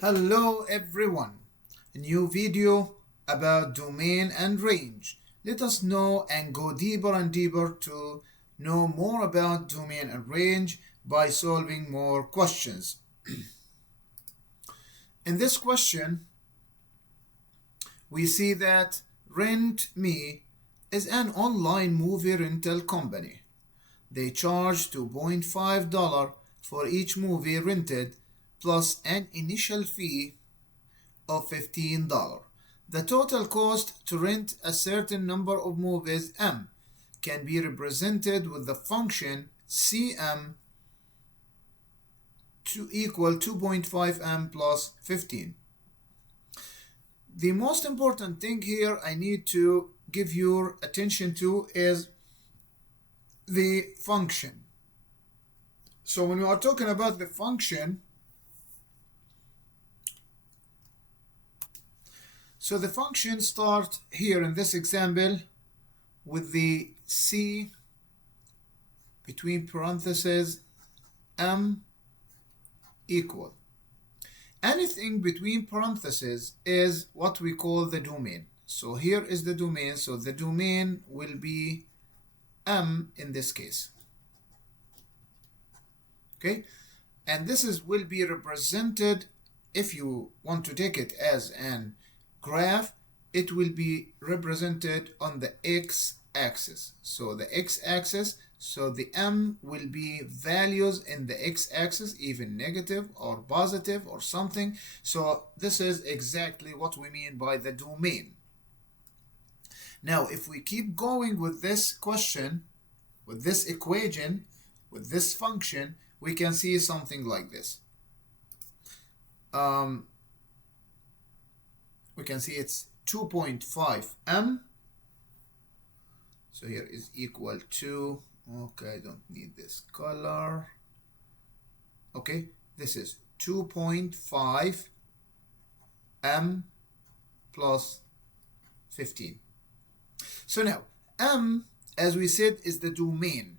Hello everyone, a new video about domain and range. Let us know and go deeper and deeper to know more about domain and range by solving more questions. In this question, we see that Rent Me is an online movie rental company. They charge $2.5 for each movie rented plus an initial fee of $15. The total cost to rent a certain number of movies M can be represented with the function Cm to equal 2.5M plus 15. The most important thing here I need to give your attention to is the function. So when we are talking about the function, so the function starts here in this example with the C between parentheses M equal. Anything between parentheses is what we call the domain. So here is the domain. So the domain will be M in this case. Okay, and this will be represented, if you want to take it as an graph, it will be represented on the x-axis. So the x-axis, so the M will be values in the x-axis, even negative or positive or something. So this is exactly what we mean by the domain. Now, if we keep going with this question, with this equation, with this function, we can see something like this. We can see it's 2.5 M. So here is equal to, okay, I don't need this color. Okay, this is 2.5 M plus 15. So now, M, as we said, is the domain,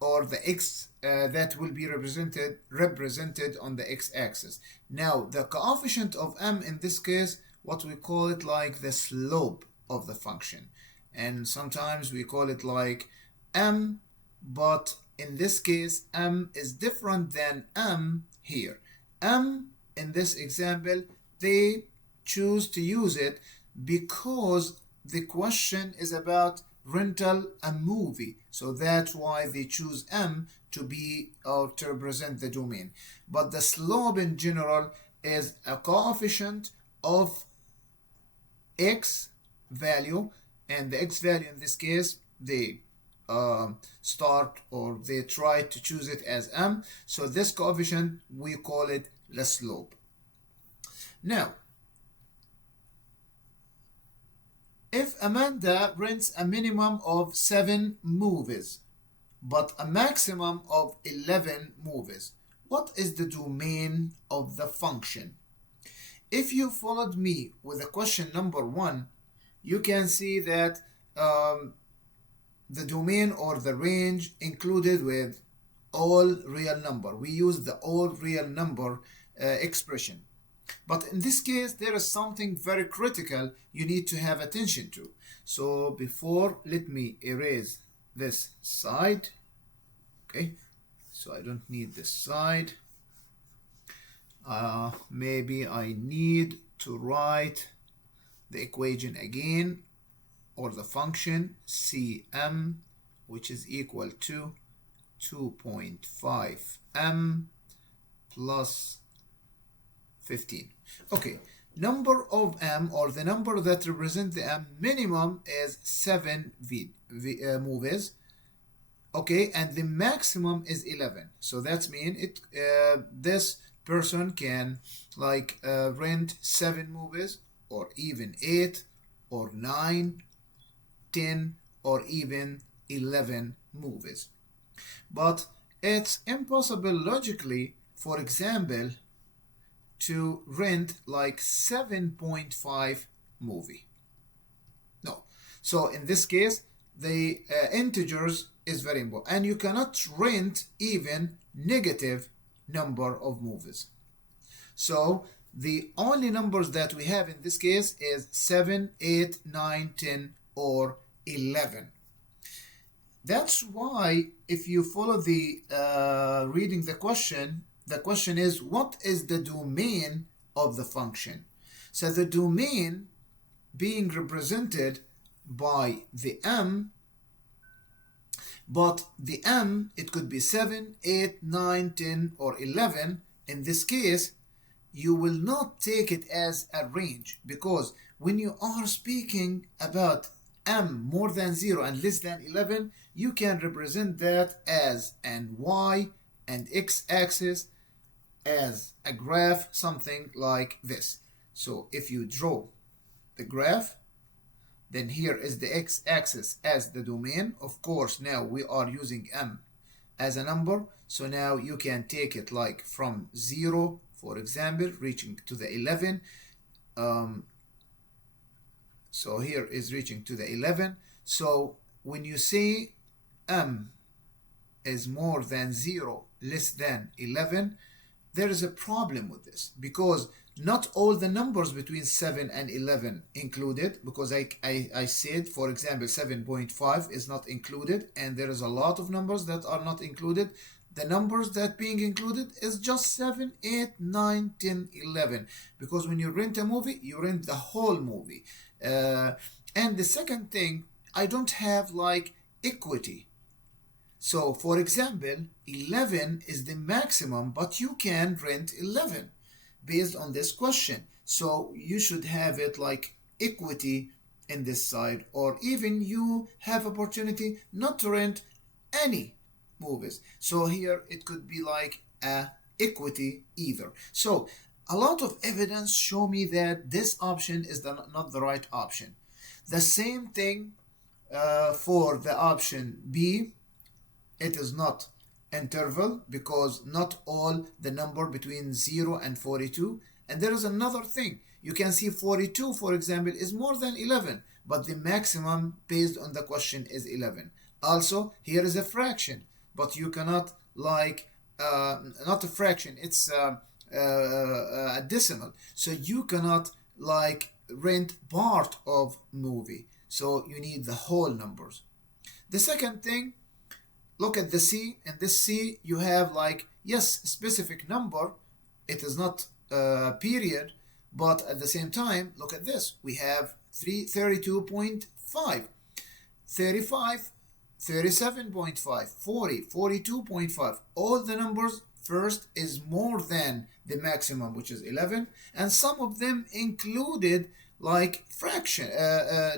or the x that will be represented on the x-axis. Now, the coefficient of M in this case, what we call it like the slope of the function. And sometimes we call it like M, but in this case, M is different than M here. M, in this example, they choose to use it because the question is about rental a movie. So that's why they choose M to be or to represent the domain. But the slope in general is a coefficient of x value, and the x value in this case they start or they try to choose it as M. So this coefficient we call it the slope. Now, if Amanda rents a minimum of 7 movies but a maximum of 11 movies, what is the domain of the function? If you followed me with the question number 1, you can see that the domain or the range included with all real number. We use the all real number expression. But in this case, there is something very critical you need to have attention to. So before, let me erase this side. Okay, so I don't need this side. Maybe I need to write the equation again, or the function Cm, which is equal to 2.5M plus 15. Okay, number of M, or the number that represents the M minimum, is 7 movies. Okay, and the maximum is 11. So that means this person can like rent 7 movies, or even 8 or 9, 10, or even 11 movies. But it's impossible logically, for example, to rent like 7.5 movie. No. So in this case, the integers is very important, and you cannot rent even negative number of movies. So the only numbers that we have in this case is 7, 8, 9, 10, or 11. That's why if you follow the reading the question is, what is the domain of the function? So the domain being represented by the m, but the m, it could be 7, 8, 9, 10, or 11. In this case, you will not take it as a range, because when you are speaking about m more than 0 and less than 11, you can represent that as an y and x-axis, as a graph, something like this. So if you draw the graph, then here is the x-axis as the domain. Of course, now we are using m as a number, so now you can take it like from 0, for example, reaching to the 11. So here is reaching to the 11. So when you say m is more than 0, less than 11, there is a problem with this, because not all the numbers between 7 and 11 included, because I said, for example, 7.5 is not included, and there is a lot of numbers that are not included. The numbers that being included is just 7, 8, 9, 10, 11, because when you rent a movie, you rent the whole movie. And the second thing, I don't have like equity. So for example, 11 is the maximum, but you can rent 11 based on this question. So you should have it like equity in this side, or even you have opportunity not to rent any movies. So here it could be like a equity either. So a lot of evidence show me that this option is not the right option. The same thing for the option B. It is not interval, because not all the number between 0 and 42. And there is another thing. You can see 42, for example, is more than 11, but the maximum based on the question is 11. Also, here is a fraction, but you cannot like, not a fraction, it's a decimal. So you cannot like rent part of movie. So you need the whole numbers. The second thing, look at the C. In this C, you have like, yes, specific number. It is not period, but at the same time, look at this. We have 32.5, 35, 37.5, 40, 42.5. All the numbers first is more than the maximum, which is 11, and some of them included like fraction,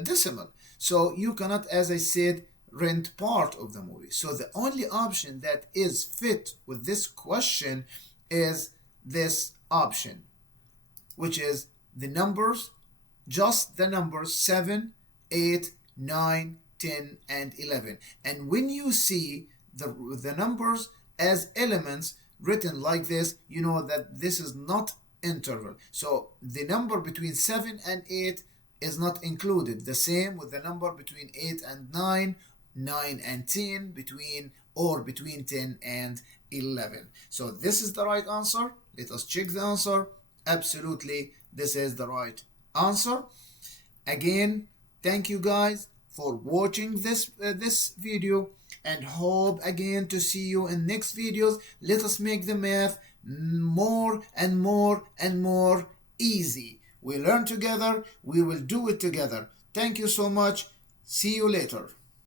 decimal. So you cannot, as I said, rent part of the movie. So the only option that is fit with this question is this option, which is the numbers, just the numbers 7, 8, 9, 10, and 11. And when you see the numbers as elements written like this, you know that this is not interval. So the number between 7 and 8 is not included. The same with the number between 8 and 9, 9 and 10, between 10 and 11. So this is the right answer. Let us check the answer. Absolutely, this is the right answer. Again, thank you guys for watching this video, and hope again to see you in next videos. Let us make the math more and more and more easy. We learn together, we will do it together. Thank you so much. See you later.